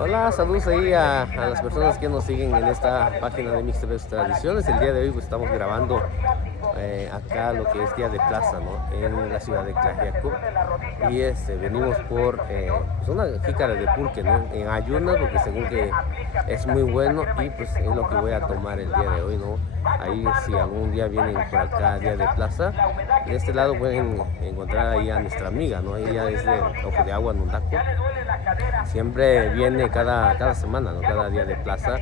Hola, saludos ahí a las personas que nos siguen en esta página de Mixtapes Tradiciones. El día de hoy pues, estamos grabando acá lo que es Día de Plaza, ¿no? En la ciudad de Tlaxiaco. Y venimos por pues una jícara de pulque, ¿no? En ayunas, porque según que es muy bueno y pues es lo que voy a tomar el día de hoy, ¿no? Ahí si algún día vienen por acá Día de Plaza, de este lado pueden encontrar ahí a nuestra amiga, ¿no? Ella es de Ojo de Agua, Nundaco. Siempre viene cada semana, ¿no? Cada día de plaza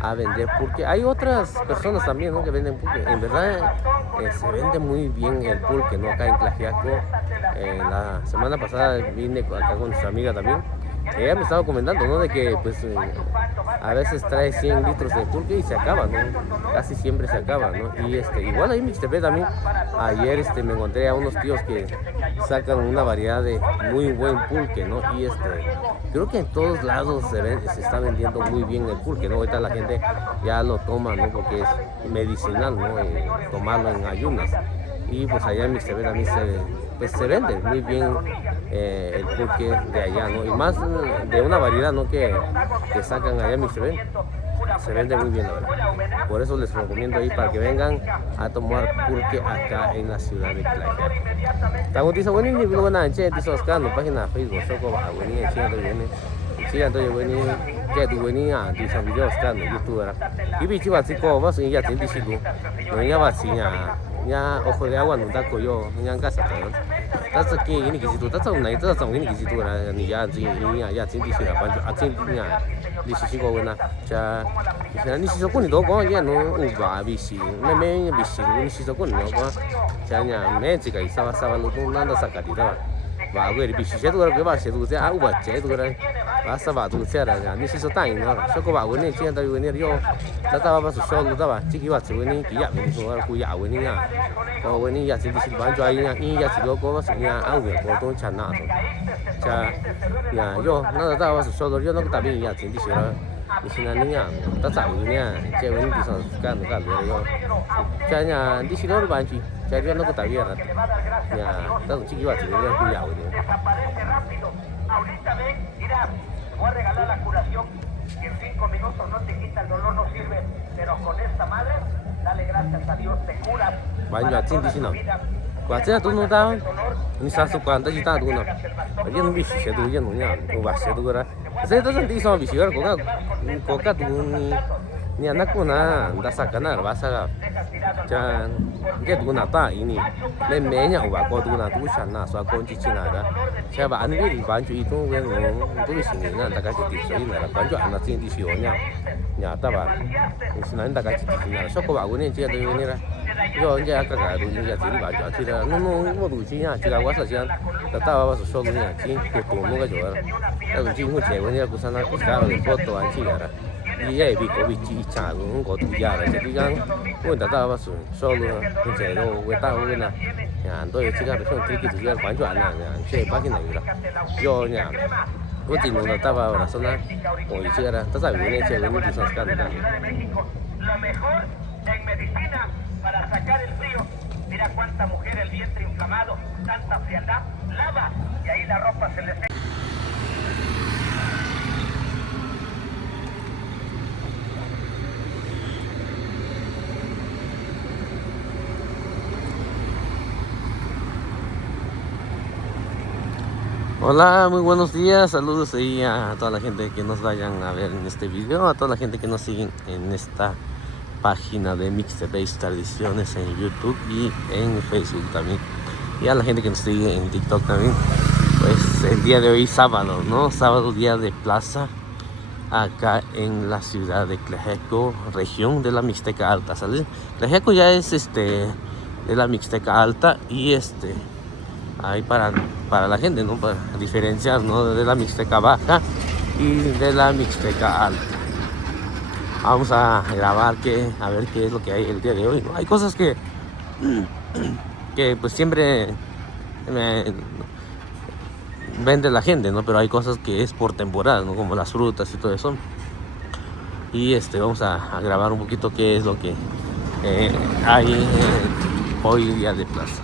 a vender pulque. Hay otras personas también, ¿no? Que venden pulque. En verdad se vende muy bien el pulque, ¿no? Acá en Tlaxiaco. La semana pasada vine acá con nuestra amiga también. Ella me estaba comentando, ¿no? De que pues a veces trae 100 litros de pulque y se acaba, ¿no? Casi siempre se acaba, ¿no? Y igual ahí en Mixtepec también. Ayer me encontré a unos tíos que sacan una variedad de muy buen pulque, ¿no? Y creo que en todos lados se está vendiendo muy bien el pulque, ¿no? Ahorita la gente ya lo toma, ¿no? Porque es medicinal, ¿no? Tomarlo en ayunas. Y pues allá en Mixtepec también se vende muy bien el pulque de allá, ¿no? Y más de una variedad, ¿no? Que sacan allá en Mixtepec. Se vende muy bien, la verdad. Por eso les recomiendo ahí para que vengan a tomar pulque acá en la ciudad de Tlaxiaco. Estamos diciendo, bueno, ni luego nada, che, dice Oscar, no página Facebook, soco va, bueno, sigan todo bueno, che, tu bueno, dice video Oscar, no YouTube, y bichi va chico, vas en ya tiene chico, no ya va ya Ojo de Agua no da coyo, ya en casa todo. That's a king, ini kisi tu, that's a una, that's a ini kisi tu, ni ya tiene chico, a tiene ya. Disisigo buena, cha, ni si sokuni do ko ya no uba bisi, me bisi, ni si sokuni no ko, cha nya me chica y saba lo no nada sakati da, va güey bisi se tu que va se tu se a uba che tu que va saba tu se ra ni si so tai no, so ko va güey ni chen da güey ni yo, ta va su solo da va, chiqui va güey ni ki ya ni so ku ya güey ni ya, ko güey ni ya si si ban jo ya ya si do ko va ya a güey ko to cha na cha ya yo nada da va su solo yo no ta bien ya tin di se ra ni si na ni ya ta sa güey ni che güey ni so kan yo cha ya di si do ban chi cha yo no ko ta bien ya ta chiqui va si güey ku ya güey ahorita ven, mira, te voy a regalar la curación, que en 5 minutos no te quita el dolor, no sirve, pero con esta madre, dale gracias a Dios, te curas. Banjo tin di si no. Và thế là tôi nói tao, ni sa su quan ta chỉ ta tu nào, yên bị xí tu yên nông nhà, tu vắt xí tu cái đó, thế tôi dẫn đi xong bị xí cái có cái tu ni anak ko na, đã sa cái nào, vắt sa cha cái tu nào ta ini, nên mấy nhà họ có tu nào tu sản na, so con chỉ nào đó, cha bạn cái gì bạn chú ý tu cái nó tu bị xí na, ta cái chỉ xí na, bạn chú anh là tin đi xí nhà ta bạn, xí na ta cái chỉ xí na, số có bạn cái này chưa tôi này ra. Yo ya caga du ya tiri ba ya tira no mo du chi ya tira wa sa jan ta ta ba so lu ya chi ko to mo ga jo ra ta du chi mu che wa ya ku sa na ku ka ba ko to an chi ya ra y ya bi ko bi chi cha lu ko tu ya ra che di gang ko ta ta ba so lu ku che ro we ta we na ya do ye chi ga so tri ki tu ya ban jo an na ya che ba ki na yu ra yo ya ko ti no ta ba ra so na ko chi ga ra ta sa wi ne che we ni tu sa ska na Lo mejor en medicina para sacar el frío. Mira cuánta mujer el vientre inflamado, tanta frialdad, lava y ahí la ropa se les... Hola, muy buenos días, saludos ahí a toda la gente que nos vayan a ver en este video, a toda la gente que nos siguen en esta página de Mixtapes Tradiciones en YouTube y en Facebook también, y a la gente que nos sigue en TikTok también. Pues el día de hoy sábado, ¿no? Sábado, día de plaza acá en la ciudad de Tlaxiaco, región de la Mixteca Alta, ¿sale? Tlaxiaco ya es de la Mixteca Alta y ahí para la gente, ¿no? Para diferenciar, ¿no? De la Mixteca Baja y de la Mixteca Alta. Vamos a grabar a ver qué es lo que hay el día de hoy, ¿no? Hay cosas que pues siempre vende la gente, ¿no? Pero hay cosas que es por temporada, ¿no? Como las frutas y todo eso. Y vamos a grabar un poquito qué es lo que hay hoy día de plaza.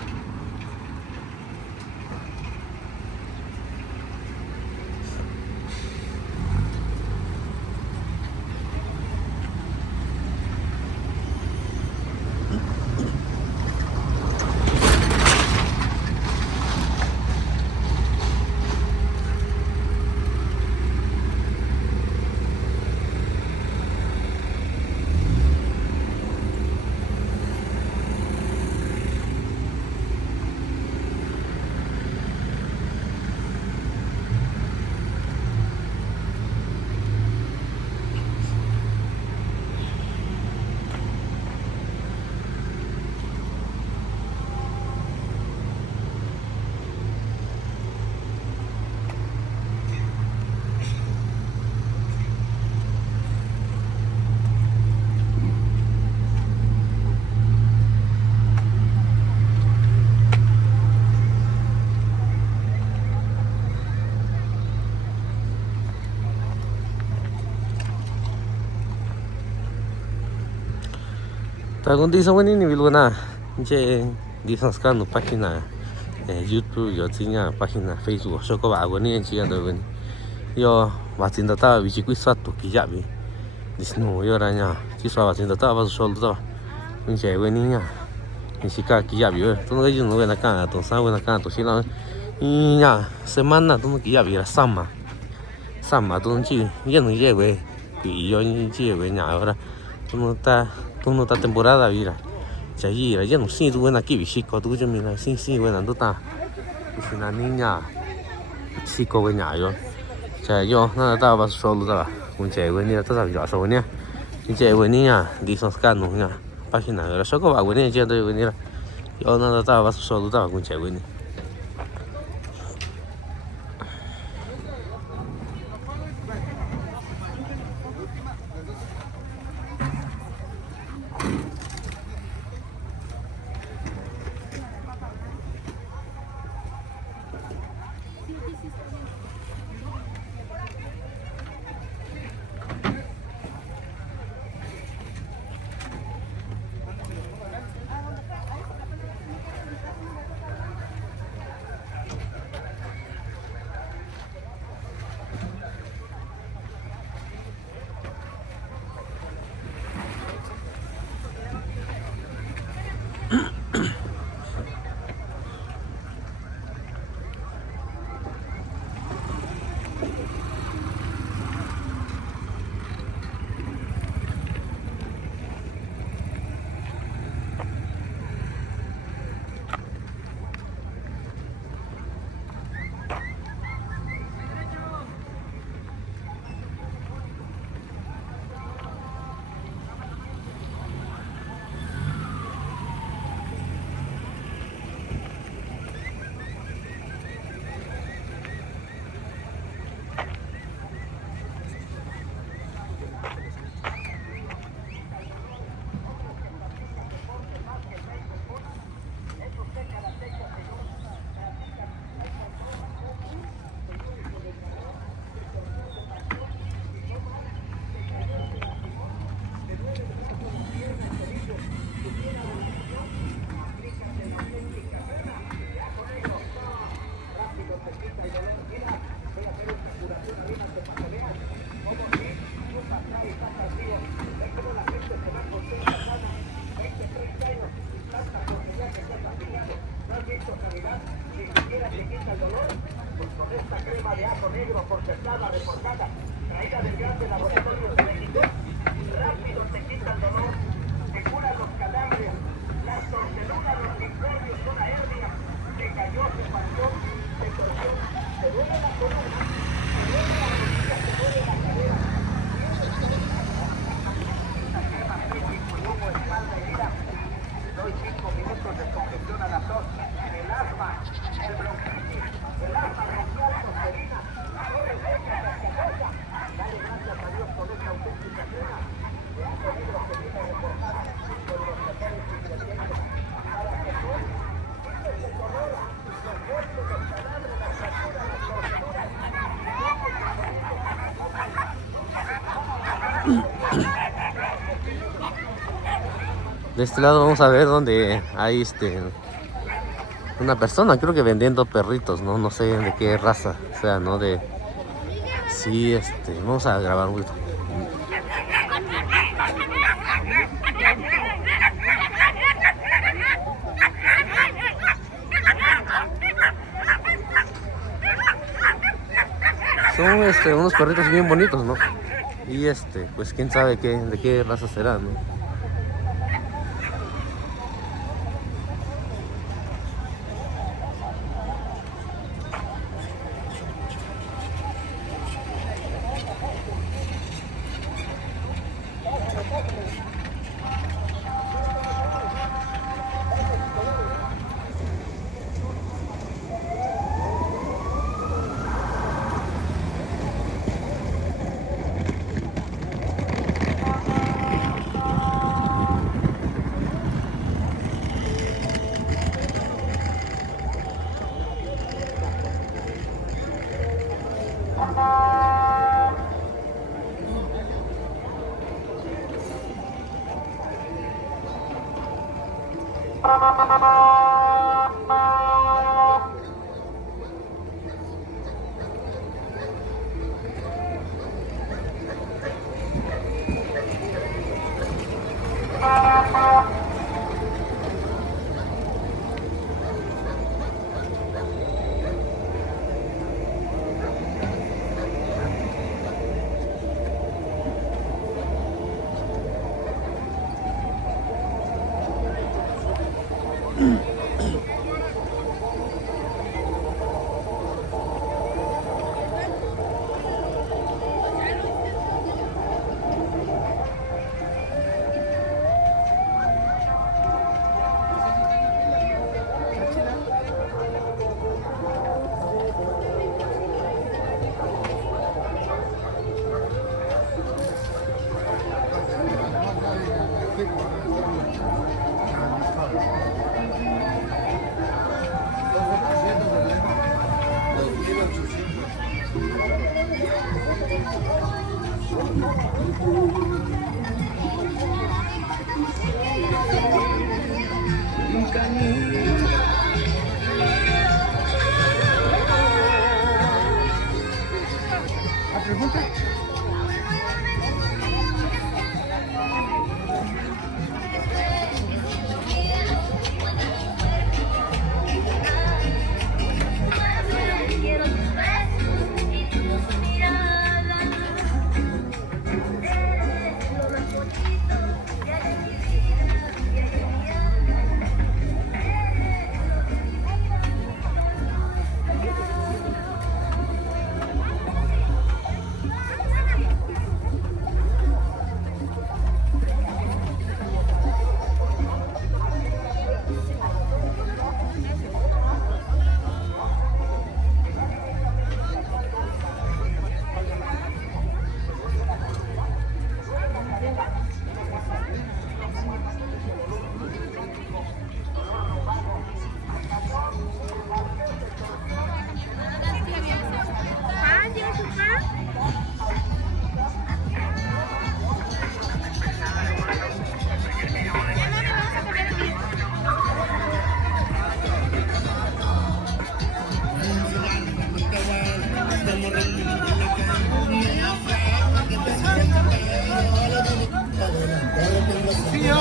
Algún día bueno ni viluna, che, dicen que no página YouTube, yo tenía página Facebook, yo que va bueno ni chica de bueno. Yo va haciendo tal, bici que suatu que ya vi. Dice no, yo era ya, si suave haciendo tal, vas a soltar. Un che bueno ni ya, ni siquiera que ya vi, tú no ves no ven acá, tú sabes ven acá, tú si no, y ya semana tú no que ya vi la sama, tú no chi, ya no llegue, y yo ni llegue ya ahora, tú no estás temporada vida. Allí, ya no sé, tú ven aquí, chico, tú yo mira, sí, bueno, tú estás, es una niña, chico, bueno, yo, o sea, yo, nada, estaba solo, estaba, un che, bueno, estaba yo, solo, un che, bueno, dicen que no, ya, página, pero yo como, bueno, ya estoy, bueno, yo, nada, estaba solo, estaba, un che, bueno. De este lado vamos a ver donde hay una persona, creo que vendiendo perritos, no sé de qué raza, o sea, no de, sí, vamos a grabar un poquito. Son unos perritos bien bonitos, ¿no? Y pues quién sabe de qué raza será, ¿no?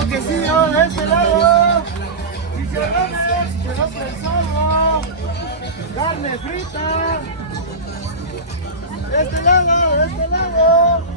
Que sí, yo de este lado, chicharrones, que no pensaba, carne frita, de este lado, de este lado.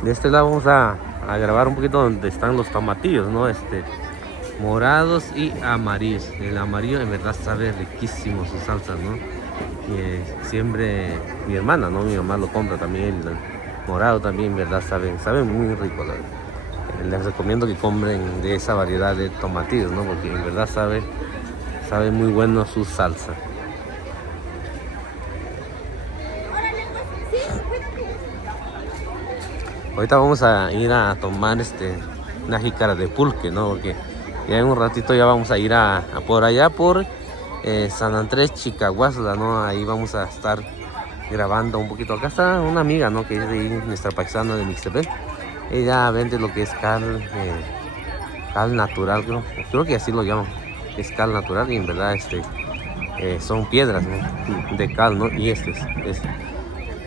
De este lado vamos a grabar un poquito donde están los tomatillos, ¿no? Morados y amarillos. El amarillo en verdad sabe riquísimo su salsa, ¿no? Y siempre mi hermana, ¿no? Mi mamá lo compra también. El morado también en verdad sabe muy rico, la verdad. Les recomiendo que compren de esa variedad de tomatillos, ¿no? Porque en verdad sabe muy bueno su salsa. Ahorita vamos a ir a tomar una jícara de pulque, ¿no? Porque ya en un ratito ya vamos a ir a por allá por San Andrés Chicahuazla, ¿no? Ahí vamos a estar grabando un poquito. Acá está una amiga, ¿no? Que es de ahí, nuestra paisana de Mixtepec. Ella vende lo que es carne cal natural, creo que así lo llaman, es cal natural y en verdad son piedras, ¿no? De cal, ¿no? Y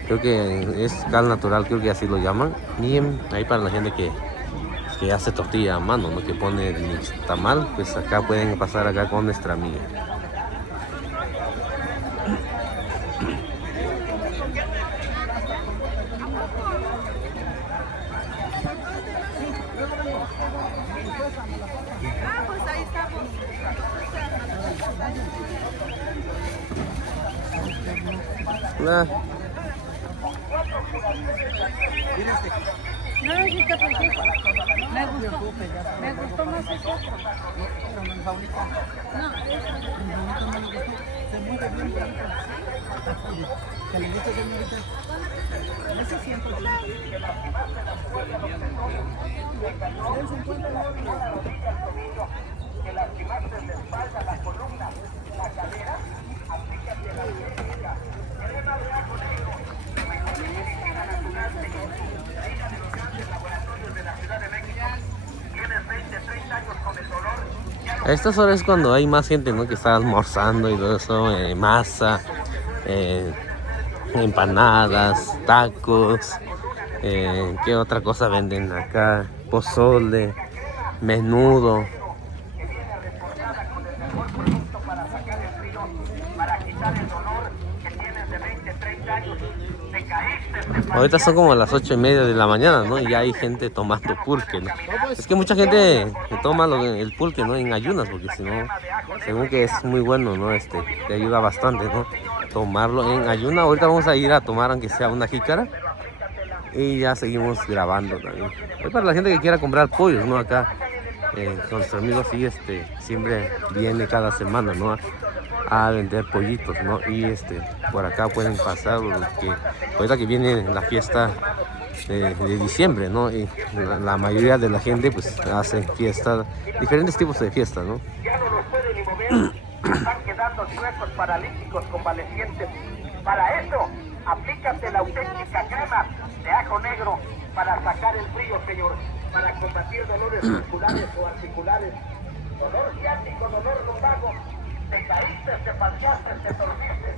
creo que es cal natural, creo que así lo llaman. Y ahí para la gente que hace tortilla a mano, ¿no? Que pone el tamal, pues acá pueden pasar acá con nuestra amiga. Pues ahí estamos. Hola. No, sí está perfecto. Me gustó más ese otro. No, Se mueve bien bonito. ¿Te le gusta, señorita? Ese siempre. Que lastimaste la espalda, la columna, la cadera, aplícate la técnica. Crema de ajo negro, la mejor medicina natural, reina de los grandes laboratorios de la Ciudad de México. Tienes 20, 30 años con el dolor. A estas horas es cuando hay más gente, ¿no? Que está almorzando y todo eso, masa, empanadas, tacos, ¿qué otra cosa venden acá? Pozole, menudo. Ahorita son como las 8:30 de la mañana, ¿no? Y ya hay gente tomando pulque, ¿no? Es que mucha gente toma el pulque, ¿no? En ayunas, porque si no, según que es muy bueno, ¿no? Te ayuda bastante, ¿no? Tomarlo en ayunas. Ahorita vamos a ir a tomar aunque sea una jícara. Y ya seguimos grabando también. Hoy para la gente que quiera comprar pollos, ¿no? Acá con nuestros amigos sí, siempre viene cada semana, ¿no? A vender pollitos, ¿no? Y por acá pueden pasar, porque ahorita que viene la fiesta de diciembre, ¿no? Y la mayoría de la gente pues hace fiestas, diferentes tipos de fiestas, ¿no? Ya no los puede ni mover, están quedando chuecos, paralíticos, convalecientes. Para eso, aplícate la auténtica crema de ajo negro para sacar el frío, señor, para combatir dolores musculares o articulares, dolor ciático, dolor lumbago. Te caíste, te paseaste, te dormiste.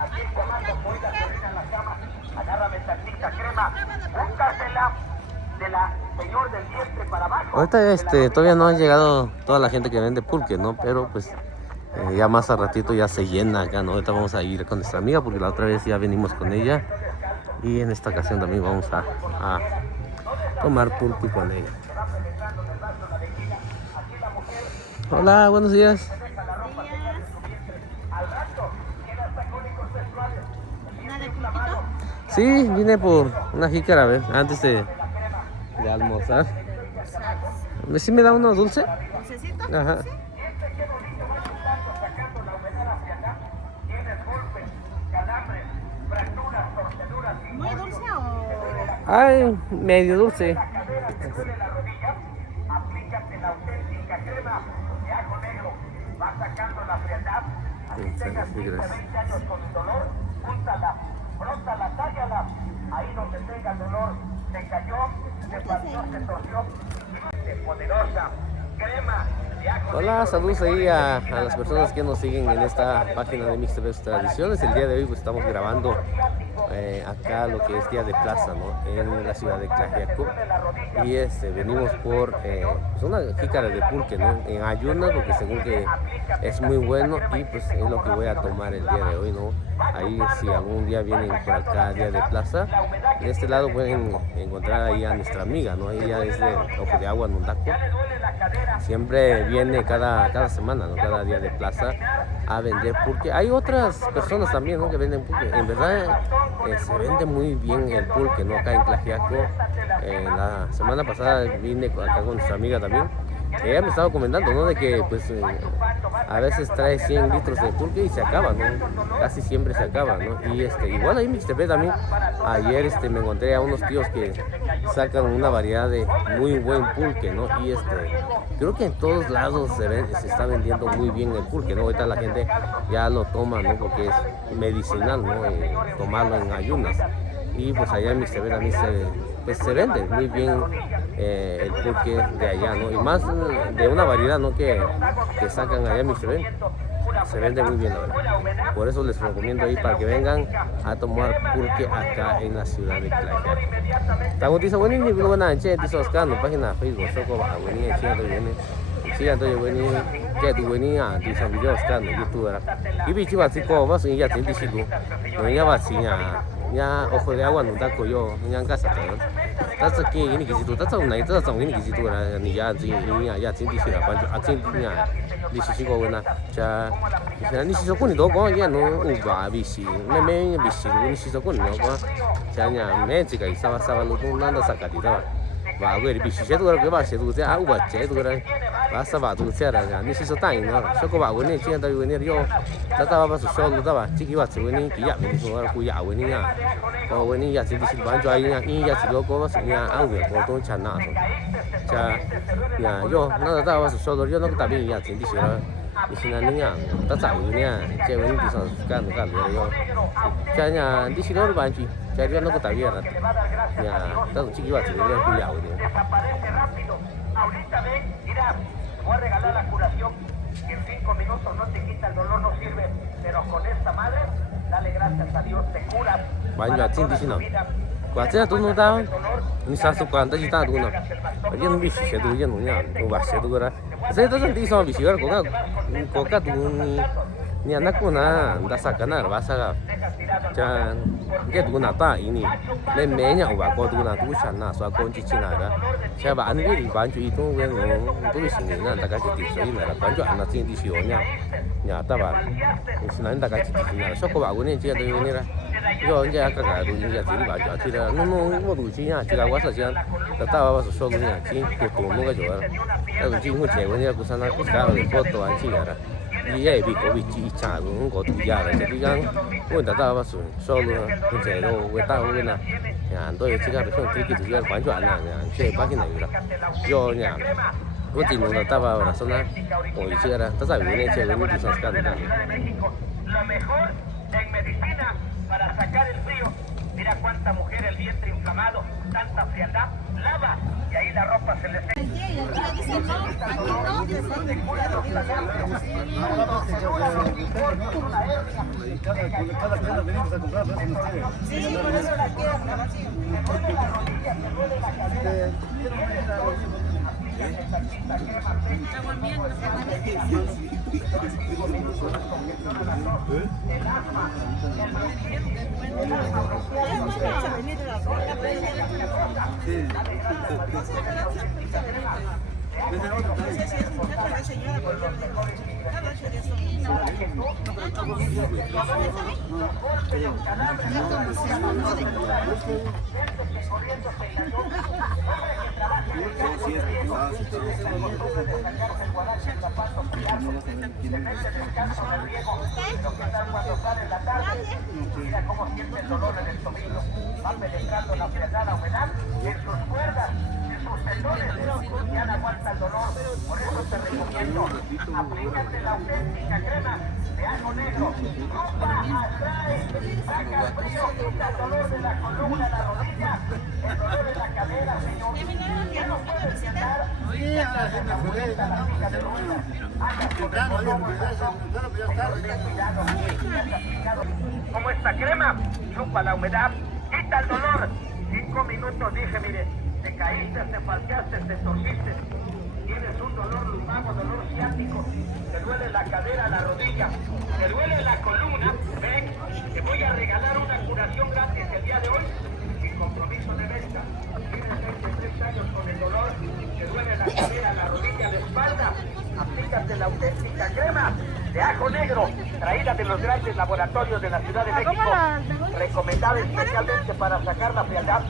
Aquí tomando pollas en la cama, agárrame tantita crema, búscasela de la señor del vientre para abajo. Ahorita todavía no ha llegado toda la gente que vende pulque, ¿no? Pero pues ya más a ratito ya se llena acá, ¿no? Ahorita vamos a ir con nuestra amiga porque la otra vez ya venimos con ella. Y en esta ocasión también vamos a tomar pulque con ella. Hola, buenos días. Sí, vine por una jícara, a ver, antes de almorzar. ¿Sí me da uno dulce? ¿Dulcecito? Ajá. ¿Muy dulce o...? Ay, medio dulce. Aplícate la auténtica crema de ajo negro, va sacando la frialdad. Así tengas 15, 20 años con dolor, úntala, frótala, tállala. Ahí donde tenga dolor, se cayó, se partió, se torció. Poderosa crema de ajo. Hola, saludos ahí a las personas que nos siguen en esta página de Mixed Best Tradiciones. El día de hoy pues, estamos grabando acá lo que es día de plaza, ¿no? En la ciudad de Tlaxiaco. Y venimos por pues una jícara de pulque, ¿no? En ayunas, porque según que es muy bueno y pues es lo que voy a tomar el día de hoy, ¿no? Ahí si algún día vienen por acá día de plaza, de este lado pueden encontrar ahí a nuestra amiga, ¿no? Ella es de Ojo de Agua, Nondaco. Siempre viene cada semana, ¿no? Cada día de plaza a vender pulque. Hay otras personas también, ¿no? Que venden pulque. En verdad se vende muy bien el pulque, ¿no? Acá en Tlaxiaco. La semana pasada vine acá con nuestra amiga también. Ella me estaba comentando, ¿no? De que pues a veces trae 100 litros de pulque y se acaba, ¿no? Casi siempre se acaba, ¿no? Y igual ahí en Mixtepec también, ayer me encontré a unos tíos que sacan una variedad de muy buen pulque, ¿no? Y creo que en todos lados se está vendiendo muy bien el pulque, ¿no? Ahorita la gente ya lo toma, ¿no? Porque es medicinal, ¿no? Tomarlo en ayunas. Y pues allá en Mixtepec también se vende muy bien el pulque de allá, ¿no? Y más de una variedad, ¿no? que sacan allá en Mixtepec. Se vende muy bien, la verdad. Por eso les recomiendo ahí para que vengan a tomar pulque acá en la ciudad de Tlaxiaco. Estamos diciendo, bueno, ni lo van a hacer, dicen acá, página Facebook, soco, bueno, siendo bueno, que tu venía, dicen videos acá, YouTube, y vi que va a ser como vas y ya te dice tú, no ya va a ser ya ojo de agua no da coyo, ya en casa todo. That's aquí ini kisi tu, that's una itu that's ini kisi tu na ni ya ni ya cinti sih apa, acing ya di sisi kau na, cha, ni sisi kau ni doang ya no ubah bisi, memang bisi, ni sisi kau ni doang, cha nya magic ay sama lu pun nanda sakati dah. Và người bị xịt rồi cái bà xịt rồi áo bật chế rồi đấy, và sao bà tụi xe là như xịt số tay nó, số có bà vấn đề chuyện tới vấn đề đó, đã tao bà số số rồi tao bà chỉ cái bà chỉ vấn đề cái dạng mình số là cái dạng vấn đề nha, có vấn đề gì thì bán cho anh nha, ý gì thì có bà số nhà áo việc có tôi chán nào rồi, cha nhà yo, nó tao bà số số rồi nó cũng tại vì nhà thì số là thì là những nhà ta chạy nha, chơi vấn đề thì sao can rồi yo, cha nhà thì số đó bán chi, cha nó cũng tại vì là nhà tao chỉ cái bà chỉ vấn đề cái dạng Desaparece rápido. Ahorita ven, mira, voy a regalar la curación. Que en 5 minutos no te quita el dolor, no sirve. Pero con esta madre, dale gracias a Dios, te curas. Bạn nhỏ tin đi nào. Quả chứ tôi nói tao,你30关但是大多呢，人比谁都人农呀，我把谁都个啦，谁都是地上比谁个国家都你anak ko na, dasa ka na, basa ka. Chan, cái tụ nào ta ini, nên mẹ nhau bà con tụ nào tụ sản na, xóa con chỉ na đó. Cha bà ăn cái gì bán chú ý tụ cái tụ bị sinh na, ta cái chỉ tiêu sấy là bán chú ăn là tiền đi xíu nha. Nhà ta bà, sinh na ta cái chỉ tiêu na, số có bà cái này chỉ là tôi này là, do cái cái tụ này chỉ bán chú thì là nó mua đủ chi nha, chỉ là quá sợ ta bà số cái này chỉ tụ nó cái chỗ đó. Ta cũng chỉ mua chế cái này cũng sang cũng cả rồi photo anh chỉ là. Đi vậy bị có bị chỉ trả cũng có đủ giá rồi, chỉ cái người ta ta bắt số luôn, cái chế độ người ta cái nào, nhà tôi chỉ cái không cái gì cái bán cho anh là chơi bán cái này rồi, do nhà có tiền luôn ta vào là sao na, ôi chơi ra, ta giải quyết này chơi cái gì sao cái này. Lo mejor en medicina para sacar el frío. Mira cuánta mujer el vientre inflamado, tanta frialdad, lava y ahí la ropa se le seca. Sí, por eso la quiero grabación. Mira cómo siente el dolor en el tobillo, va penetrando la frialdad, la humedad en sus cuerdas, en sus tendones, ya no aguanta el dolor. Por eso te recomiendo, aplícate la auténtica crema de ajo negro. Rumba, atrae, saca el frío, quita el dolor de la columna, la rodilla, el dolor de la cadera, señor. Ya no puedes andar. Como esta crema, chupa la humedad, quita el dolor. 5 minutos dije, mire, te caíste, te falseaste, te torciste. Tienes un dolor lumbago, dolor ciático, te duele la cadera, la rodilla, te duele la columna. Ven, te voy a regalar una curación gratis el día de hoy, sin compromiso de venta. Tienes 23 años con el dolor, te duele la cadera, la rodilla, la espalda. Aplícate la auténtica crema de ajo negro, traída de los grandes laboratorios de la Ciudad de México, recomendada especialmente para sacar la frialdad,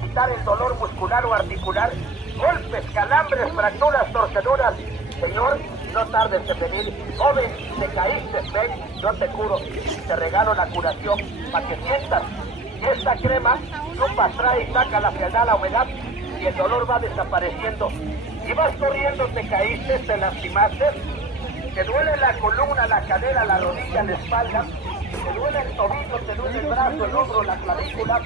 quitar el dolor muscular o articular, golpes, calambres, fracturas, torceduras. Señor, no tardes en venir. Joven, te caíste, ven, yo te curo, te regalo la curación para que sientas. Esta crema chupa, trae y saca la frialdad, la humedad y el dolor va desapareciendo. Y vas corriendo, te caíste, te lastimaste, te duele la columna, la cadera, la rodilla, la espalda, te duele el tobillo, te duele el brazo, el hombro, la clavícula,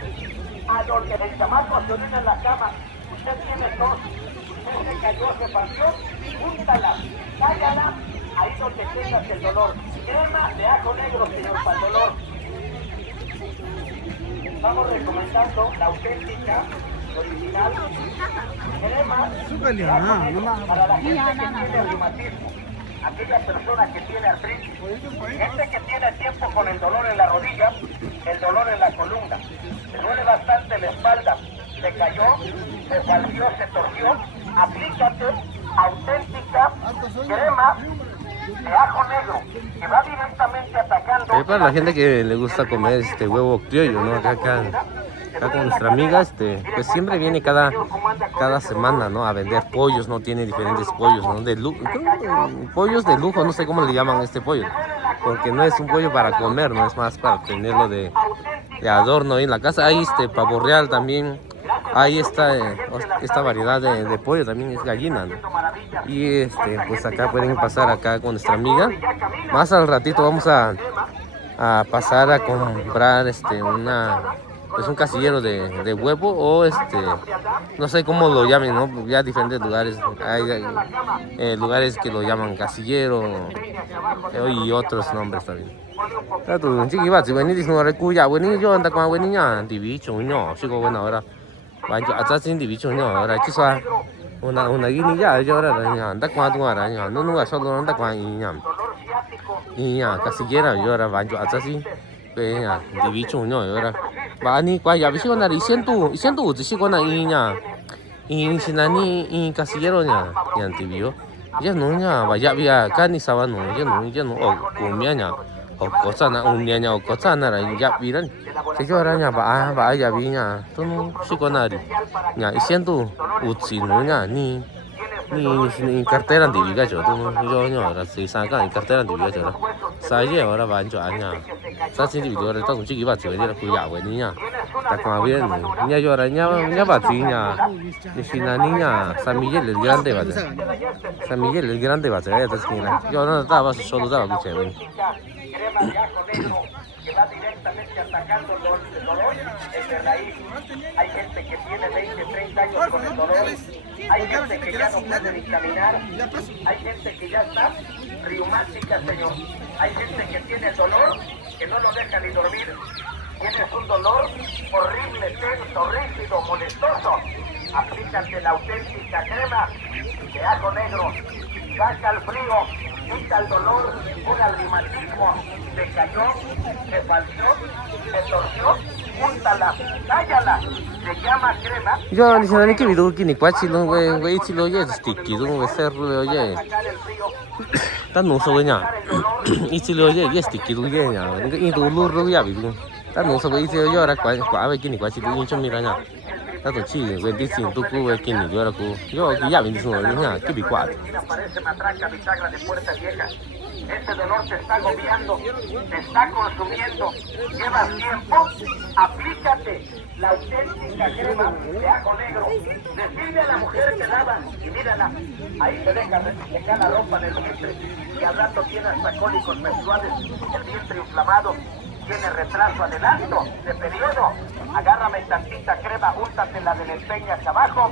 a donde el chamaco se orina en la cama, usted tiene tos, usted se cayó, se partió, úntala, cállala, ahí donde tengas el dolor. Crema de ajo negro, señor, para el dolor. Vamos recomendando la auténtica, original, crema de ajo negro para la gente que tiene reumatismo, aquella persona que tiene artritis, gente que tiene tiempo con el dolor en la rodilla, el dolor en la columna, le duele bastante la espalda, se cayó, se partió, se torció, aplícate auténtica crema de ajo negro, que va directamente atacando. Para la gente que le gusta comer huevo criollo, ¿no? Acá con nuestra amiga, pues siempre viene cada semana, ¿no? A vender pollos, ¿no? Tiene diferentes pollos, ¿no? Pollos de lujo, no sé cómo le llaman a este pollo, porque no es un pollo para comer, no es más para tenerlo de adorno ahí en la casa. Hay pavo real también, hay esta variedad de pollo, también es gallina, ¿no? Y pues acá pueden pasar acá con nuestra amiga. Más al ratito vamos a pasar a comprar un casillero de huevo o no sé cómo lo llamen, ¿no? Ya diferentes lugares, hay lugares que lo llaman casillero y otros nombres también. Tú chiqui va, si venís no recuya, venís yo anda con venía divicho no, sigo buena hora. Van yo hasta sin divicho no, ahora quizá una guinilla yo ahora anda con tu ahora no va solo anda con casillera yo ahora van yo hasta sin 그냥 디비충요 여라 많이 과 야비시거나 이센도 드시거나 이냐 인신아니 이 가시게로냐 양 디비요 이제 노냐 와야비야 까니 사와노 이제 노 고미야냐 거짜나 운냐냐 거짜나라 야비란 제저라냐 바 야비냐 또 시거나리 냐 이센도 우치노냐 ni cartera de viga yo no ahora se saca en cartera de viga yo sai ahora van yo aña sa sin de ahora todo chiqui va se venir a cuidar güey niña está como bien niña yo ahora niña va niña ni sina niña San Miguel el grande va San Miguel el grande va ya está esquina yo no estaba solo estaba escuché güey que va directamente atacando el dolor desde raíz. Hay gente que tiene 20, 30 años con el dolor, hay gente que ya no puede ni caminar, hay gente que ya está reumática, señor, hay gente que tiene el dolor que no lo deja ni dormir, tienes un dolor horrible, tenso, rígido, molestoso, aplícate la auténtica crema de ajo negro, saca el frío, quita el dolor, cura el reumatismo, se cayó, se falció, se torció, úntala, cállala, se llama crema. Yo ni se que video que ni cuachilo güey chilo ya sticky no me cerro oye tan no so nya y chilo ya sticky do ya y do lu ya video tan no so güey chilo yo ahora kwa ve que ni cuachilo y cho mira nya ta chi güey dice tú que que ni yo ahora yo que ya me dice no que vi cuatro Parece matraca bisagra de puerta vieja. Ese dolor te está agobiando, te está consumiendo, llevas tiempo, aplícate la auténtica crema de ajo negro. Decirle a la mujer que lava y mírala, ahí se deja secar la ropa del vientre y al rato tiene hasta cólicos menstruales, el vientre inflamado, tiene retraso, adelanto de periodo. Agárrame tantita crema, úntatela de la empeña hacia abajo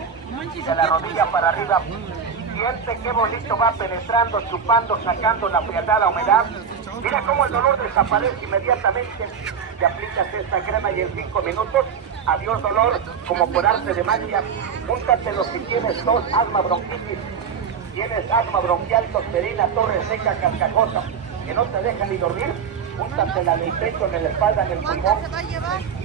y de la rodilla para arriba. Siente qué bonito va penetrando, chupando, sacando la frialdad, la humedad. Mira cómo el dolor desaparece inmediatamente. Te aplicas esta crema y en 5 minutos, adiós dolor, como por arte de magia. Úntatelo si tienes tos, asma, bronquitis. Tienes asma bronquial, tosferina, torre seca, cascajosa, que no te deja ni dormir. Úntatela en el pecho, en la espalda, en el pulmón.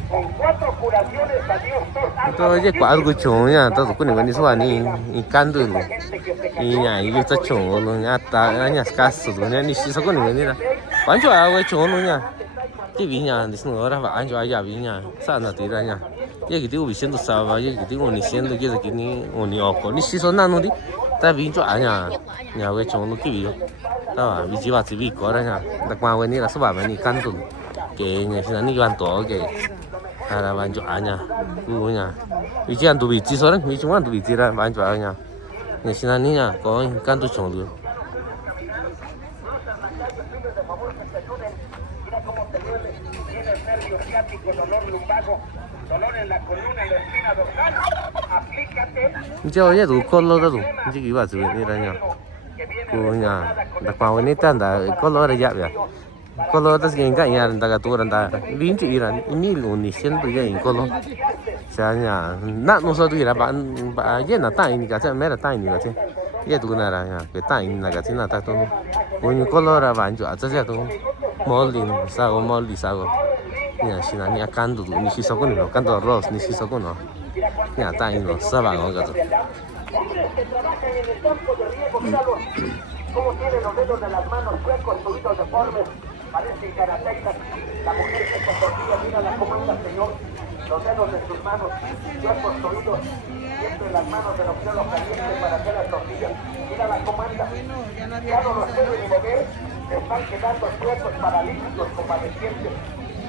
Con 4 curaciones, adiós tos, asma, 또 이제 과거 좋으냐 또 그네 거니 소아니 이 간도 이냐 이게 또 좋으냐 다 아니야 가스 도냐 니 시서 거니 거니라 완전 아고 좋으냐 디비냐 니스 노라 완전 아야 비냐 사나 디라냐 얘기 되고 비신도 싸봐 얘기 되고 니 신도 계속 기니 오니 없고 니 시서 나노디 다 비죠 아냐 냐왜 좋은 기비요 다 비지와 지비 거라냐 딱 와 거니라 소바 많이 간도 게 냐 니 간도 게 Ara banjo anya, punya. Ikan tu biji seorang, biji mana tu biji lah banjo anya. Ni sini ni ya, kau ikan tu cong tu. Mira cómo te duele, tienes nervio ciático, dolor lumbar. lumbago, dolor en la columna y la espina dorsal, aplícate Yo ya đủ color đó đủ, chỉ cái gì vậy đây nha. Cô nhà đặc bảo với nét là color là gì vậy? Color đó cái cái nhà người ta tu người ta biến chỉ là ini luôn đi xem bây giờ những color. Chả nhà, nát nó sao tụi là bạn bạn giờ là tay này cái mấy là tay này cái chứ. Giờ tụi này là cái tay này cái chứ là ta tu. Còn những color là bạn chọn cho tu. Molin sao nhà xin anh akan tu ni si sokon no kan tu rose ni si sokon no nhà tay no sao ngon cái tu. Hombres que trabajan en el campo de riego, míralos, cómo tienen los dedos de las manos huecos, tobillos deformes, parecen karatecas. La mujer que se torcilla, mírala cómo anda, Señor, los dedos de sus manos, huecos, tobillos, y entre las manos del objeto caliente para hacer las tortillas. Mírala cómo anda, ya no los puede ni mover, están quedando huecos, paralíticos, convalecientes.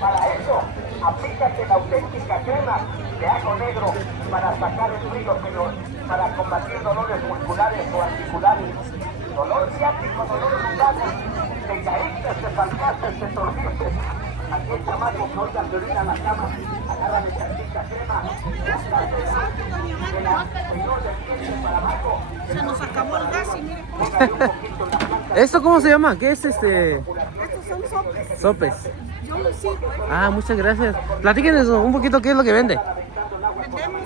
Para eso, aplícate la auténtica crema de ajo negro para sacar el frío, Señor, para combatir dolores musculares o articulares, dolor ciático, dolor lumbago, te caíste, te faltaste, te torciste. Aquí el chamaco que oiga que orina en la cama, agarra la auténtica crema, de la señor del vientre para abajo. Se nos acabó el gas y mire cómo. ¿Esto cómo se llama? ¿Qué es este? Estos son sopes. Sopes. Yo los sigo. Ah, muchas gracias. Platíquenos un poquito qué es lo que vende. Vendemos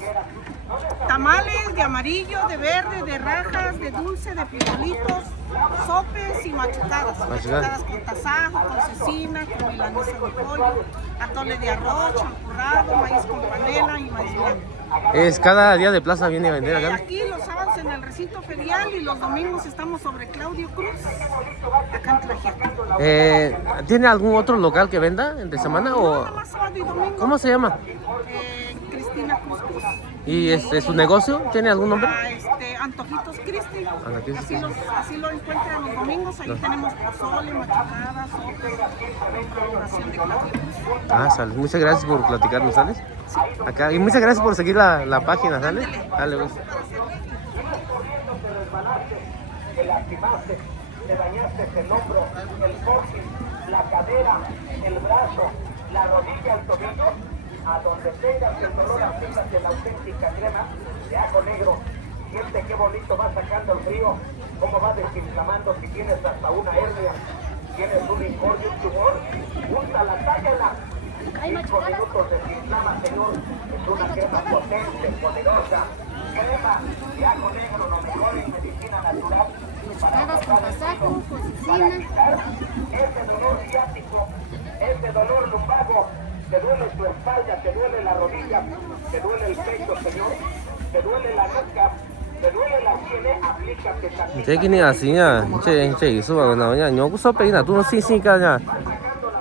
tamales de amarillo, de verde, de rajas, de dulce, de frijolitos, sopes y machucadas. Machucadas con tasajo, con cecina, con milanesa de pollo, atole de arroz, champurrado, maíz con panela y maíz blanco. Es cada día de plaza viene a vender acá. Aquí los sábados en el recinto ferial y los domingos estamos sobre Claudio Cruz, acá en Tlaxiaco. ¿Tiene algún otro local que venda entre semana No, o nada más sábado y domingo. cómo se llama? Cristina Cruz Cruz. ¿Y su negocio tiene algún nombre? Antojitos Cristi. Antojitos Así lo encuentran los domingos. Ahí tenemos pozole, machucadas, sopes, con colaboración de Claudio Cruz. Ah, sale. Muchas gracias por platicarnos, ¿sales? Acá. Y muchas gracias por seguir la página, ¿sale? Dale, pues. Te lastimaste, te dañaste el hombro, el coxis, la cadera, el brazo, la rodilla, el tobillo, a donde tengas el dolor, aplícate la auténtica crema de ajo negro. Siente qué bonito va sacando el frío, cómo va desinflamando si tienes hasta una hernia, tienes un incordio, un tumor, úsala, tállala. 5 minutos desinflama, Señor, es una crema potente, poderosa, crema de ajo negro, lo mejor en medicina natural. Para quitar ese dolor ciático, ese dolor lumbago, te duele tu espalda, te duele la rodilla, te duele el pecho, Señor, te duele la nuca, te duele la sien, aplícate también. Thế cái này là gì nhá? Chị số vào nào nhá, nhớ có số bây giờ tôi xin cả nhá.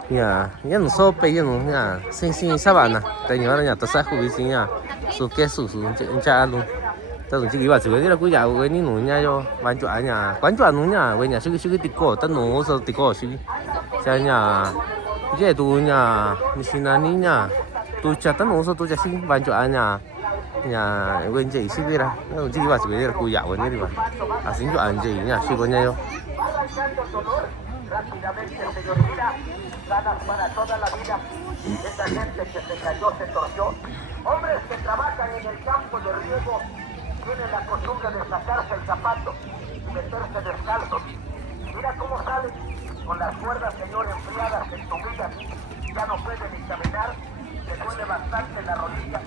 Nhà, nhân số bây giờ nhá, xin sao bạn à? Tại nhớ là nhà tôi sẽ không biết gì nhá. Số kết số cha luôn. Tao chỉ nghĩ là chỉ là cứ dạo cái những nụ nha cho bán chỗ nhà, quán chỗ nụ nhà, với nhà suy cái tịch cổ, tao nụ sao tịch cổ suy. Cha nhà, cái tu nhà, mình xin anh nhà, tu chặt tao nụ sao tu chặt xin bán chỗ nhà. Nhà quên chị xin đi ra, tao chỉ nghĩ là chỉ là cứ dạo cái này đi mà. À xin chỗ anh chị nhà suy có nhau. Rápidamente, señorita, ganas para toda la vida. Esta gente que se cayó, se torció. Hombres que trabajan en el campo de riego tienen la costumbre de sacarse el zapato y meterse descalzos. Mira cómo salen con las cuerdas, Señor, enfriadas, entumidas. Ya no pueden ni caminar. Le duele bastante la rodilla,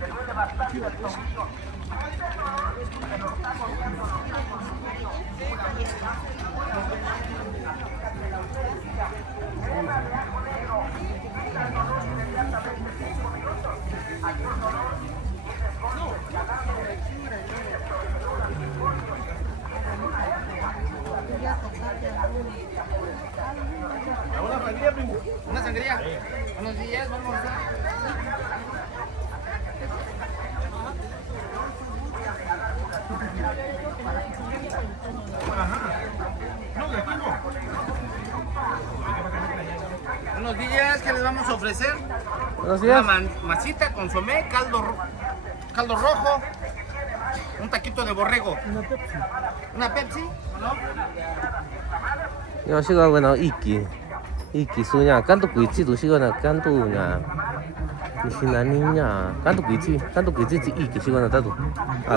le duele bastante el tobillo. Este dolor se lo está comiendo los tacos de frío. Crema de ajo negro, quita el dolor inmediatamente 5 minutos. Aquí el dolor tiene golpes, calambres, tiene torceduras, incordios, tiene una hernia. Una sangría, primo. Una sangría. Buenos días, vamos a... Buenos días, ¿qué les vamos a ofrecer? Buenos días. Una masita, consomé, caldo rojo, un taquito de borrego. Una Pepsi. ¿No? Yo sigo bueno iki sunya kan tu kuichi tu sigo na kan tu nya Misinaninya, kanto kichi chi iki shi wana tatu.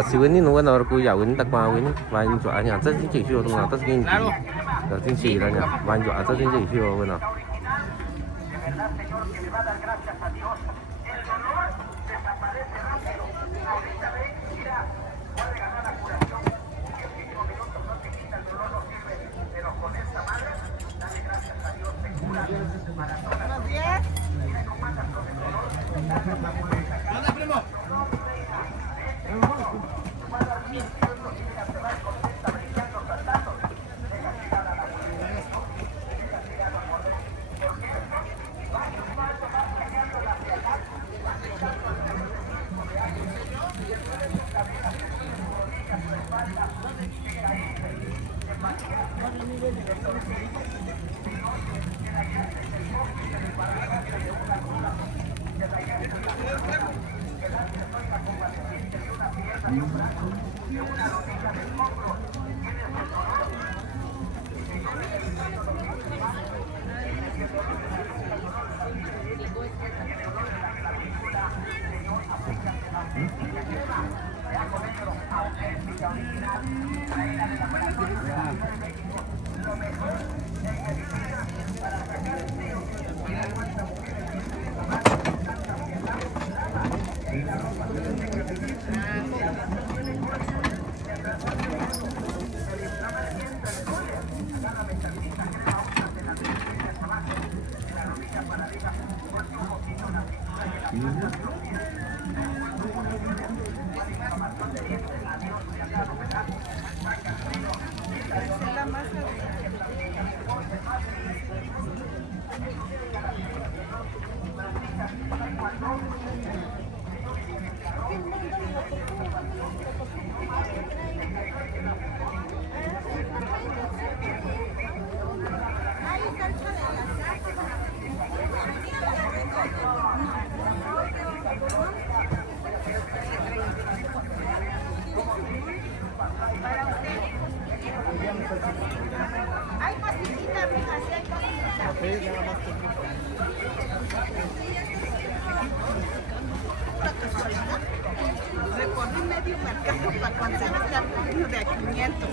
Si weni no wana orku ya weni takwa weni, wan jo anya, ta sin chi shi do na, ta sin chi. Ta sin chi ira nya, wan jo ta sin chi shi wana. ¿Dónde, primo? Recorrí medio mercado para conseguir este artículo de 500.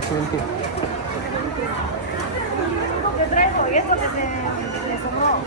¿Qué traigo? Y esto que se sobró.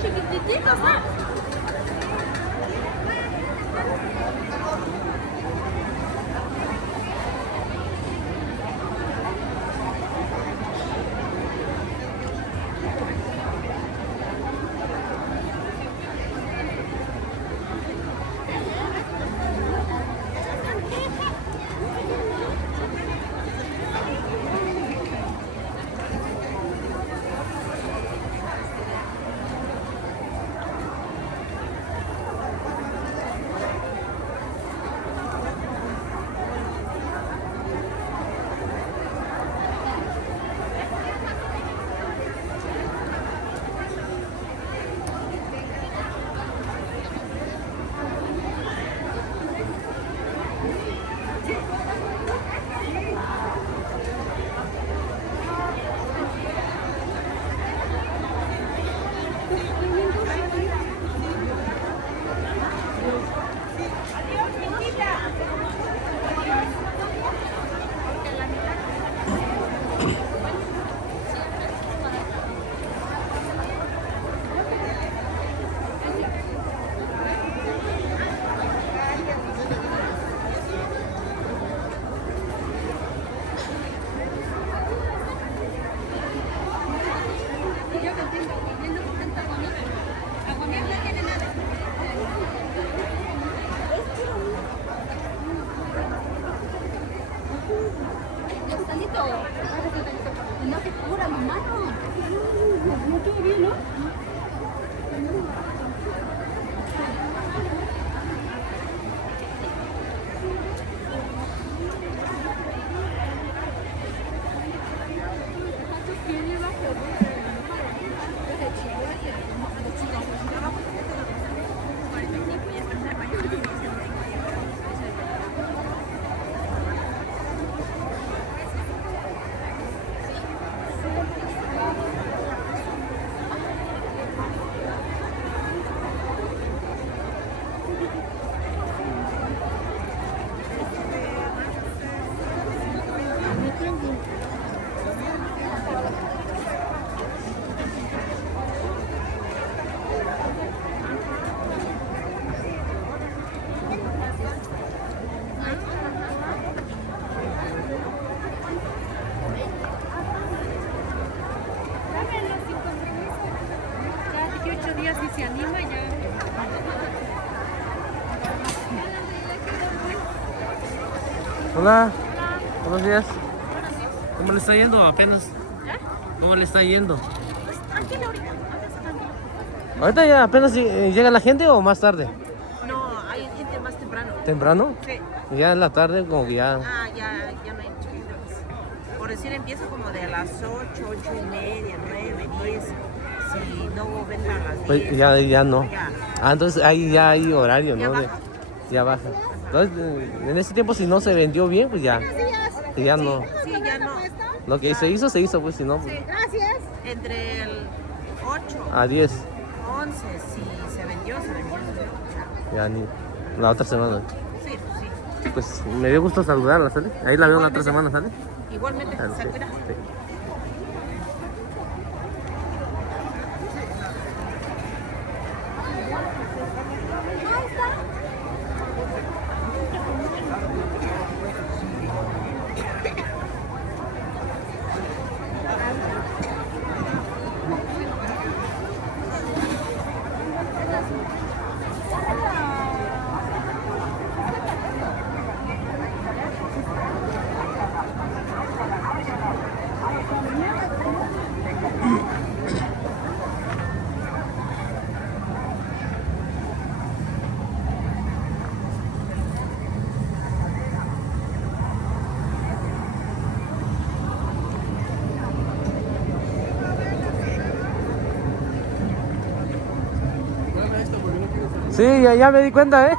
chiquititos, ¿no? No te cura, mamá. No todo bien, ¿no? Si se anima ya. Hola, buenos días. ¿Cómo le está yendo apenas? ¿Cómo le está yendo? Pues tranquilo ahorita. ¿Ahorita ya apenas llega la gente o más tarde? No, hay gente más temprano. ¿Temprano? Sí. Ya en la tarde como que ya... Ah, ya no hay mucha gente más. Por decir, empieza como de a las 8, 8:30, 9, 10. Si no venden a las 10. Pues ya no. Ya. Ah, entonces ahí ya hay horario, Ya ¿no? baja. Ya baja. Entonces, en ese tiempo si no se vendió bien, pues ya no. Sí, ya no. Lo que se hizo, pues si no... Pues... Sí. Gracias. Entre el 8, A 10. 11, si se vendió, se vendió. Ya ni la otra semana. Sí, sí. Pues me dio gusto saludarla, ¿sale? Ahí la veo la otra semana, ¿sale? Igualmente, Claro, se sí, cuida. sí. Sí, ya me di cuenta, ¿eh?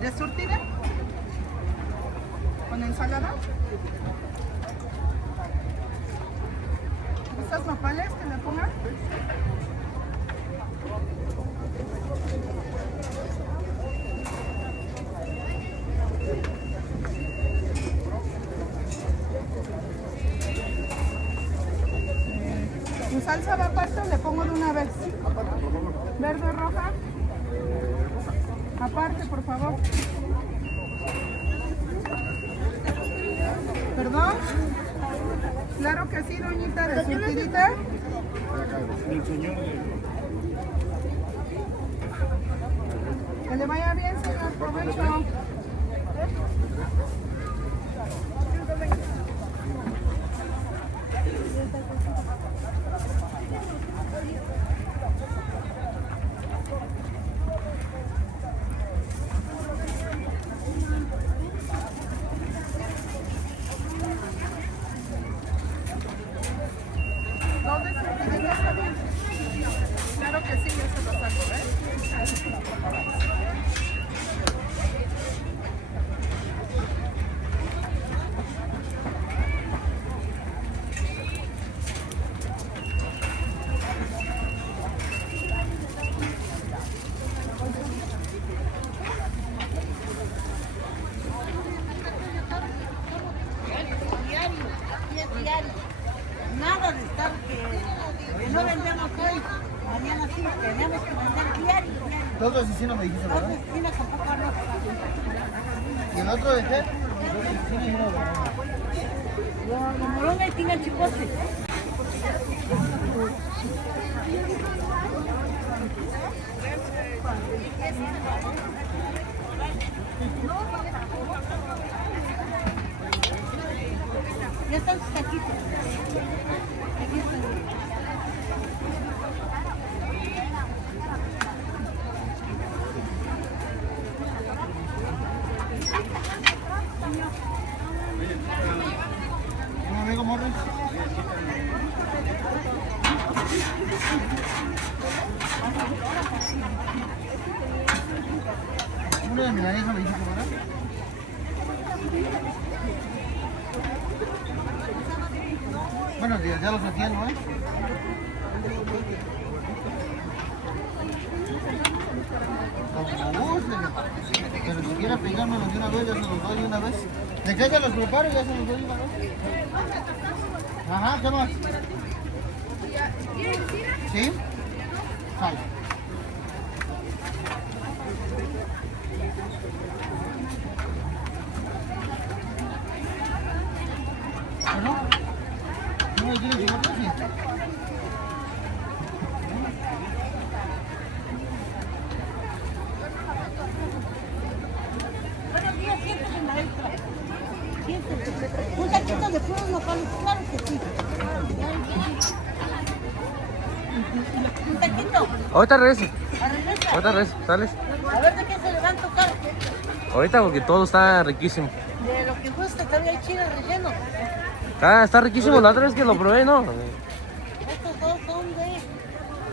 ¿De surtida? ¿Con ensalada? ¿Estas nopales que le pongan? ¿Mi salsa va aparte o le pongo de una vez? ¿Verde o roja? Aparte, por favor. ¿Perdón? Claro que sí, doñita, de surtidita. Que le vaya bien, señor. Provecho. ¿Dónde surtidita está bien? Claro que sí, yo se lo saco, ¿eh? Nada de estar que no vendemos hoy, mañana sí, tenemos que vender diario. Todos hicieron, me dijiste, ¿verdad? Entonces, tiene tampoco no. ¿Y el otro de qué? Los morones tienen chipotle. Ya están sus taquitos. Aquí están. Un amigo Morris. kilo de milanesa me dijo, ¿verdad? Buenos días, ya los atiendo, ¿eh? Como guste, pero si quiere pegármelos de una vez, ya se los doy de una vez. ¿De qué se los preparo? Ya se los doy de una vez. Ajá, ¿qué más? ¿Sí? Sal. ¿Bueno? ¿No me quieren llevar así? Buenos días, siéntese, maestra. Siéntese. Un taquito de puros nopales, claro que sí. Un taquito. Ahorita regreso. Regresa. Ahorita regreso. ¿Sales? A ver de qué se le va a tocar. Ahorita porque todo está riquísimo. De lo que guste, también hay chile relleno. Está riquísimo. La otra vez que lo probé, ¿no? Estos dos son de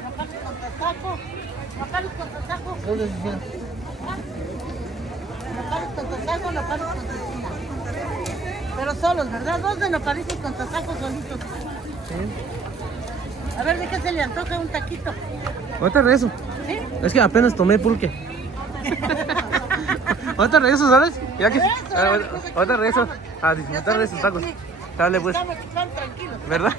nopales con tasajo. Nopales con tasajo. Nopales con tasajo, nopales con cecina. Pero solos, ¿verdad? Dos de nopalitos con tasajo solitos. Sí. A ver, ¿de qué se le antoja un taquito? Ahorita regreso. ¿Sí? Es que apenas tomé pulque. Ahorita regreso, ¿sabes? Ya que... Ahorita regreso a disfrutar de esos tacos. Dale pues. Estamos tranquilos. ¿Verdad?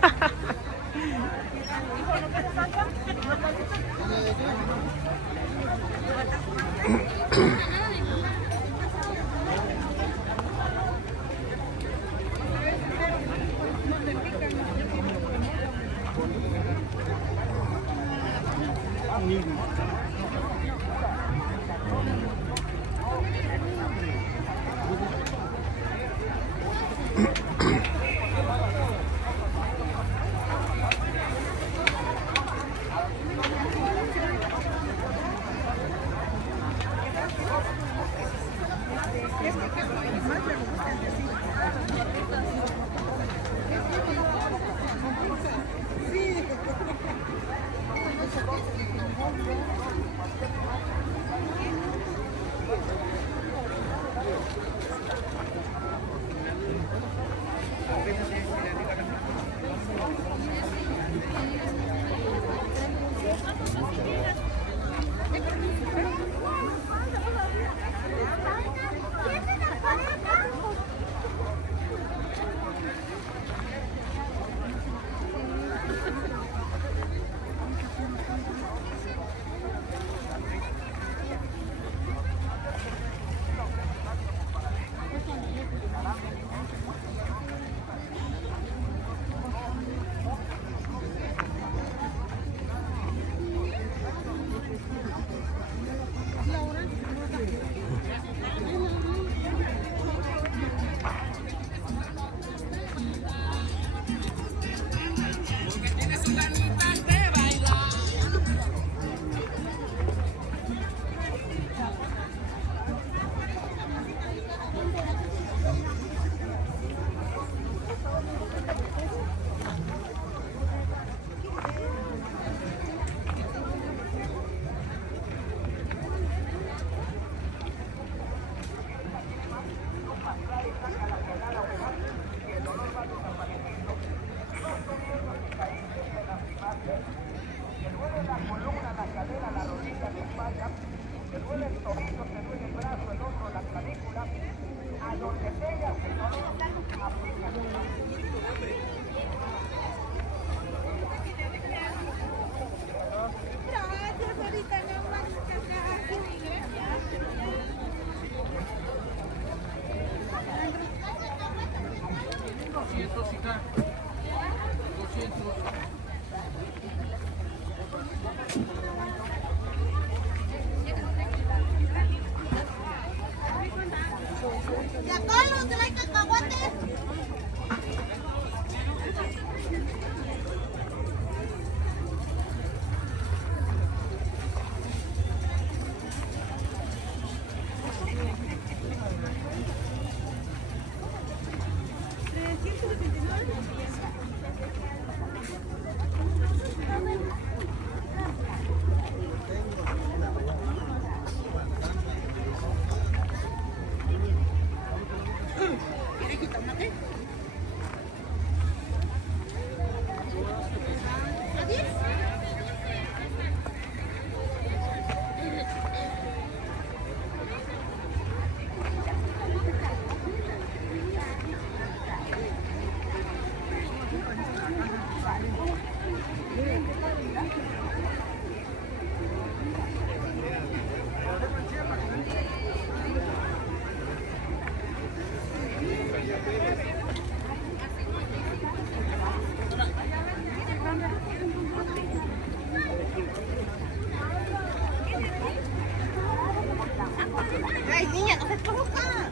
Ay, niña, no se toca.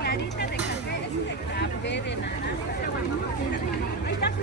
Clarita de café, es de café, de naranja. Ahí está su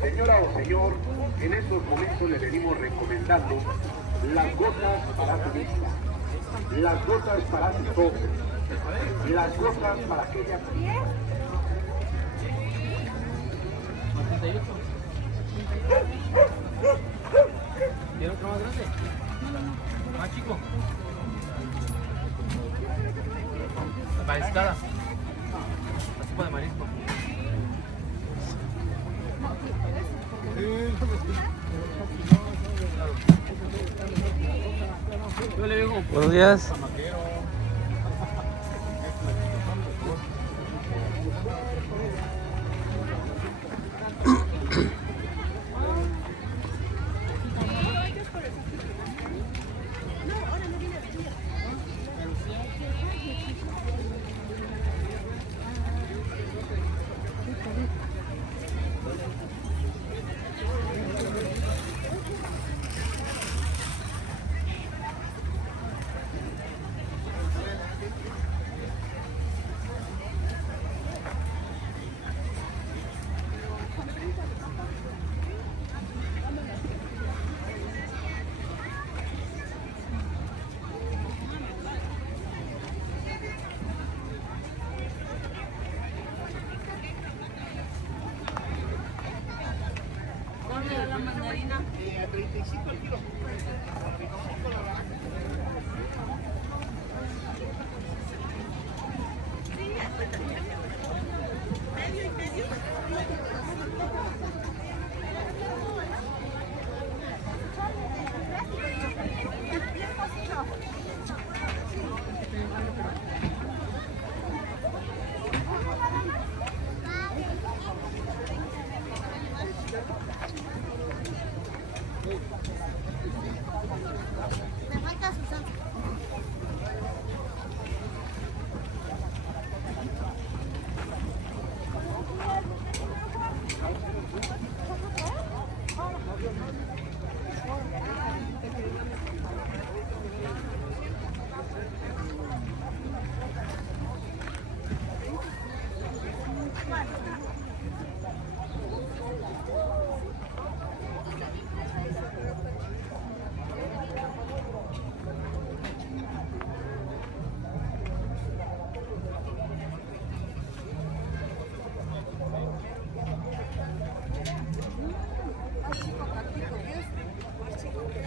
Señora o señor, en estos momentos le venimos recomendando las gotas para su vista, las gotas para sus ojos, las gotas para aquellas... ¿Tiene otro más grande? Más chico. La mariscada. La sopa de marisco. Buenos días.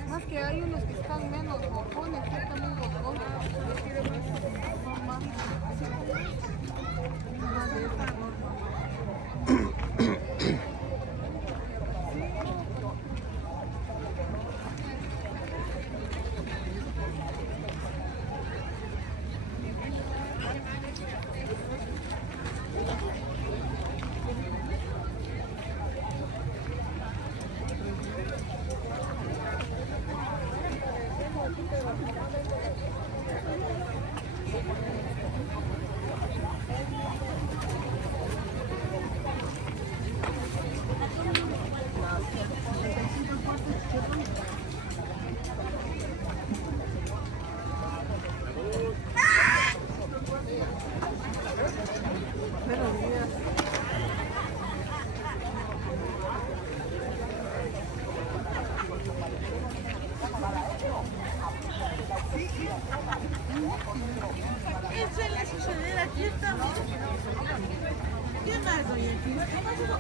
Más que hay unos que están menos borrones, que también borrones. ¿Qué suele suceder aquí? Estamos. ¿Qué más, doña Elfina? ¿Qué pasó?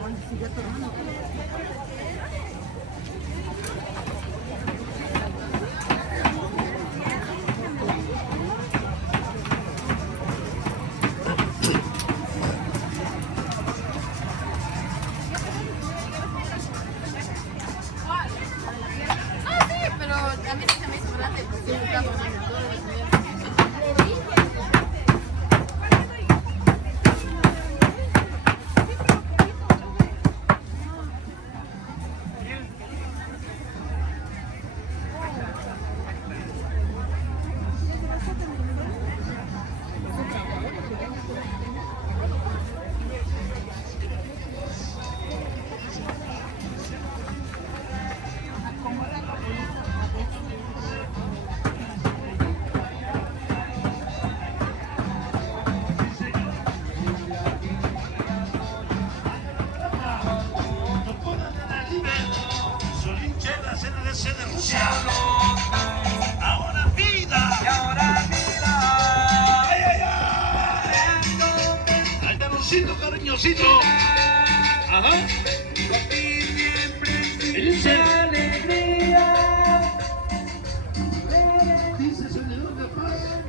¿Dónde sigue tu hermano? amorcito, cariñosito. Ajá. Dice alegría. Dice Señor de paz.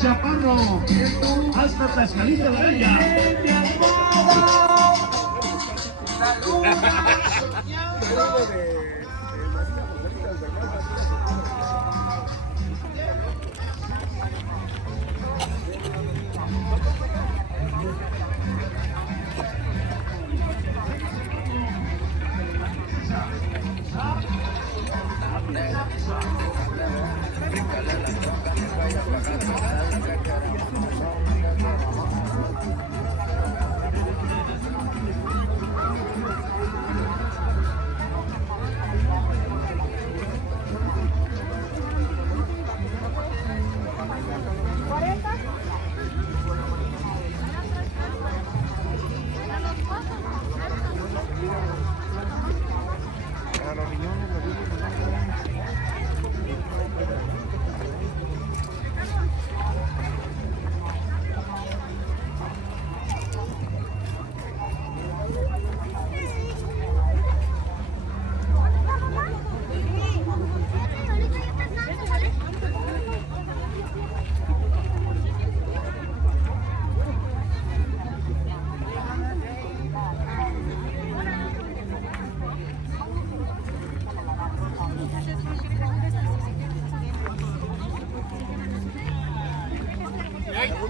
Chaparro, hasta Tlaxcalita de ella.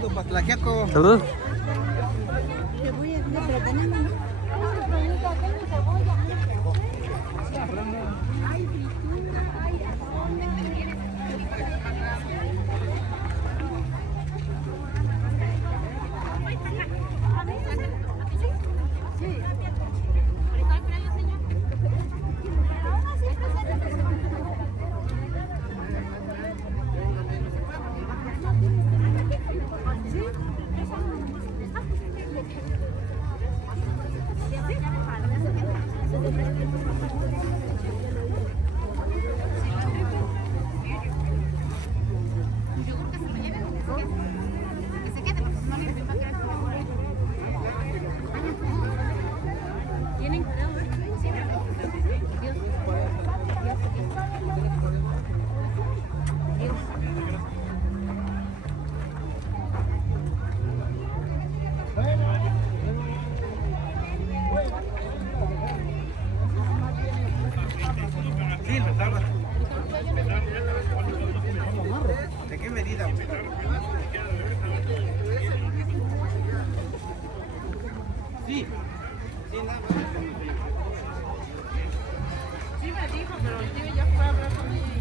Saludos para Tlaxiaco. Saludos. ¿De qué medida? Sí. Sí, nada más. Sí me dijo, pero el tío ya fue a hablar con ella.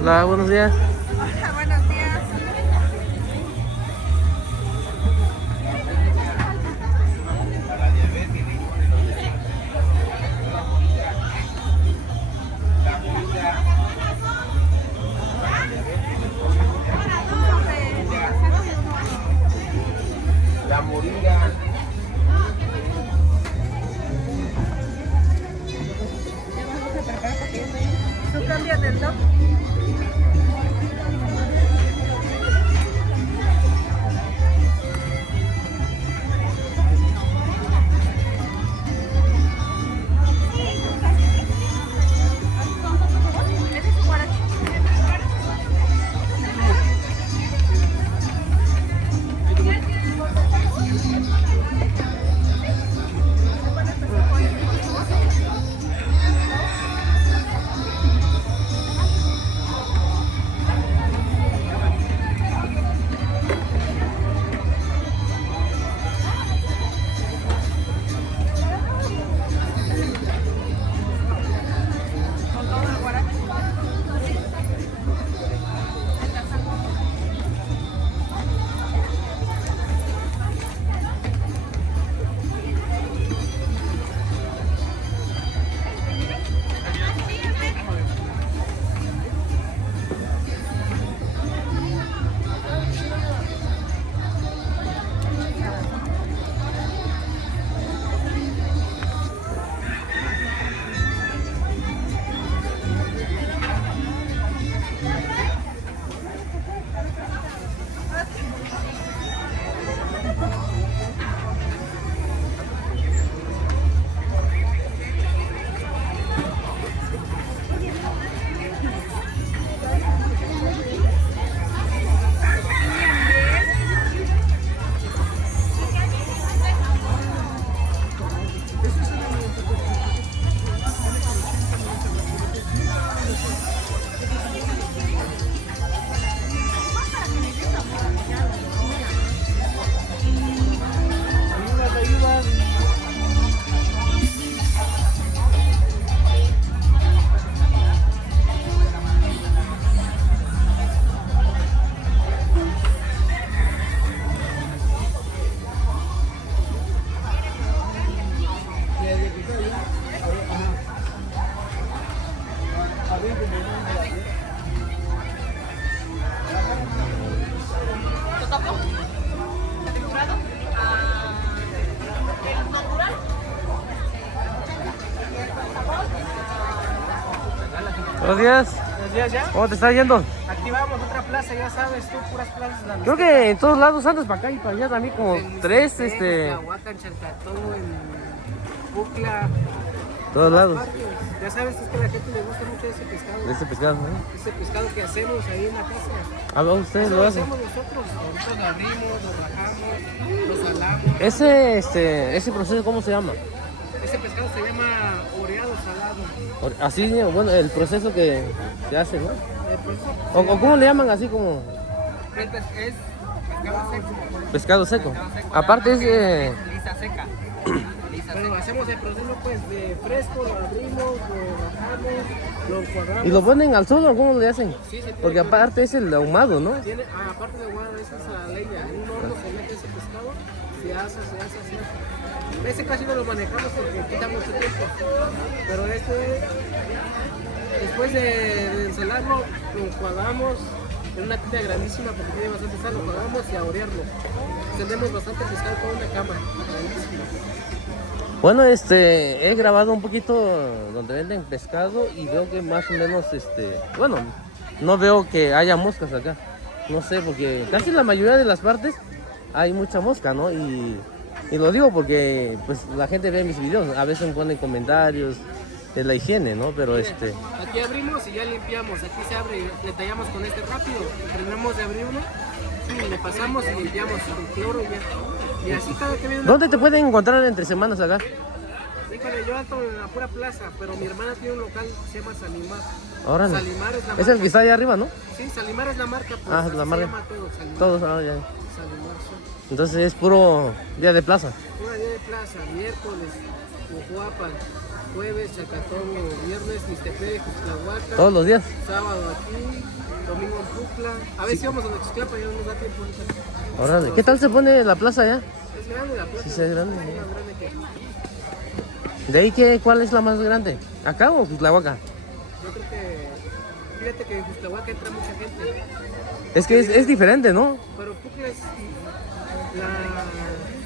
Hola, buenos días. Hola, buenos días. La moringa. ¿Tú cambias del top? Buenos días. Buenos días ya. ¿Cómo te está yendo? Aquí vamos, otra plaza, ya sabes tú, puras plazas. Creo que en todos lados andas para acá y para allá también como tres, En Tlahuacan, Chalcató, en Pucla. todos lados. Partes. Ya sabes, es que a la gente le gusta mucho ese pescado. De este pescado, ¿no? Ese pescado que hacemos ahí en la casa. Ah, ustedes Eso lo lo hacen. hacemos nosotros. Ahorita lo abrimos, lo rajamos, lo salamos. Ese proceso, ¿cómo se llama? Ese pescado se llama oreado salado. Así, bueno, el proceso que se hace, ¿no? El proceso ¿O cómo le llaman así como es pescado seco. pescado seco? Aparte es... Lisa seca. Bueno, hacemos el proceso pues de fresco, lo abrimos, lo rajamos, lo encuadramos. ¿Y lo ponen al sol o cómo le hacen? Sí, sí, Porque aparte es el ahumado, ¿no? Tiene, aparte de guarda, esa es la leña. En un horno se mete ese pescado, se hace. Ese casi no lo manejamos porque quita mucho tiempo. Pero después de ensalarlo, lo enjuagamos en una tina grandísima porque tiene bastante sal, lo enjuagamos y a orearlo. Tenemos bastante pescado con una cama grandísima. Bueno, he grabado un poquito donde venden pescado y veo que más o menos, bueno, no veo que haya moscas acá. No sé, porque casi la mayoría de las partes hay mucha mosca, ¿no? Y lo digo porque pues la gente ve mis videos, a veces ponen comentarios de la higiene, ¿no? Pero Aquí abrimos y ya limpiamos, aquí se abre y le tallamos con este rápido. Terminamos de abrirlo, sí, le pasamos y limpiamos con cloro y ya. Y así cada que viene una... ¿Dónde te pueden encontrar entre semanas acá? Híjole, yo ando en la pura plaza, pero mi hermana tiene un local que se llama Salimar. Órale. Salimar es la marca. Es el que está allá arriba, ¿no? Sí, Salimar es la marca, pues Ah, así la se marca. llama todo, Salimar. Todos, ya. Salimar, sí. Entonces es puro día de plaza. Pura día de plaza, miércoles, Ujuapan, jueves, Chacatón, viernes, Mixtepec, Tlahuacan. Todos los días. Sábado aquí, domingo en Pucla. A veces íbamos a Nochiclapa, ya no nos da tiempo ahorita. Órale. ¿Qué tal se pone la plaza allá? Es grande la plaza. Sí, sí, es grande. Más grande que... ¿De ahí cuál es la más grande? ¿Acá o Tlahuaca? Yo creo que... Fíjate que en Tlahuaca entra mucha gente. Es que es diferente, ¿no? Pero Pucla es...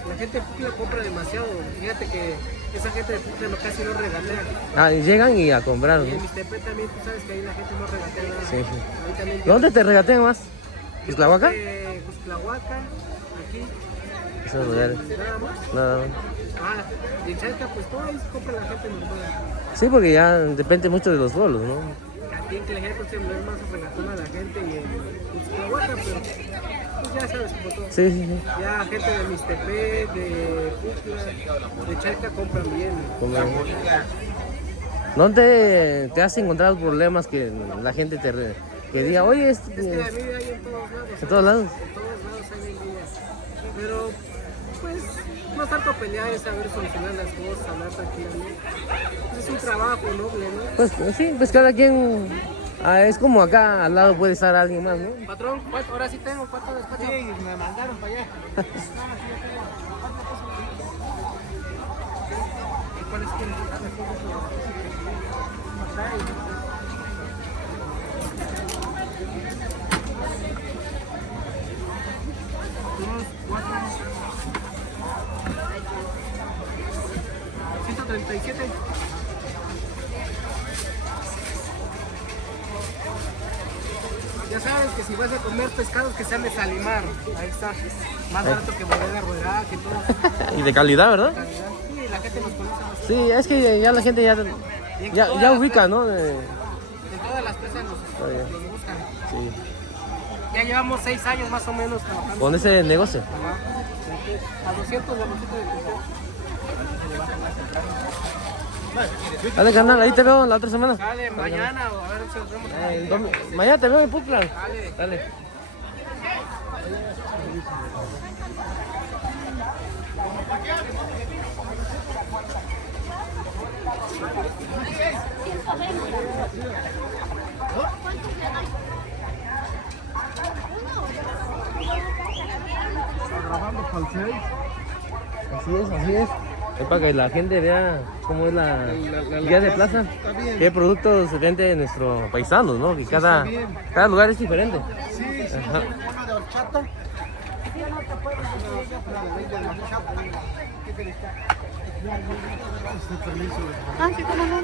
La gente de Pucla compra demasiado. Fíjate que esa gente de Pucla casi no regatea. Ah, llegan y a comprar, Y en ¿no? Mixtepec también, tú sabes que ahí la gente no regatea nada. Sí, sí. Ahí también ¿Dónde te regatean más? ¿Tlahuaca? Tlahuaca, aquí. Esos lugares. Nada más. Nada más. Y en Chalca, pues todo ahí se compra la gente normal. Sí, porque ya depende mucho de los vuelos, ¿no? Aquí en Tlahuaca pues, es más regatona la gente y en Tlahuaca, pero pues ya sabes como todo. Sí, sí, sí. Ya gente de Mixtepec, de Pucla, de Chalca compran bien. ¿Dónde te has encontrado problemas que la gente que diga, oye, Es que la envidia hay en todos lados. en todos lados? En todos lados hay envidia. Pero, pues, no tanto pelear, es saber solucionar las cosas, hablar tranquilamente. Pues es un trabajo noble, ¿no? Pues sí, pues cada quien, es como acá al lado puede estar alguien más, ¿no? Patrón, ahora sí tengo, ¿cuánto despacho? Sí, me mandaron para allá. ¿Cuál es que $137. Ya sabes que si vas a comer pescados que sean de Salimar, ahí está, más barato que Bodega Rueda, que todo. Y de calidad, ¿verdad? Sí, la gente nos conoce más. Sí, es que ya la gente ya ubica, ¿no? En todas las presas nos buscan. Sí. Ya llevamos 6 años más o menos trabajando. Con ese negocio. Ajá. A 200 de bolsito de pescado. Dale, carnal, ahí te veo la otra semana. Dale, mañana o a ver si nos vemos. Mañana te veo en Pucla. Dale. Grabando para el 6. Así es, así es. Es para que la gente vea cómo es la día de plaza. Qué productos se venden nuestros paisanos, ¿no? Que cada lugar es diferente. Sí, sí, Ajá. uno de horchata. Ah, sí, cómo no.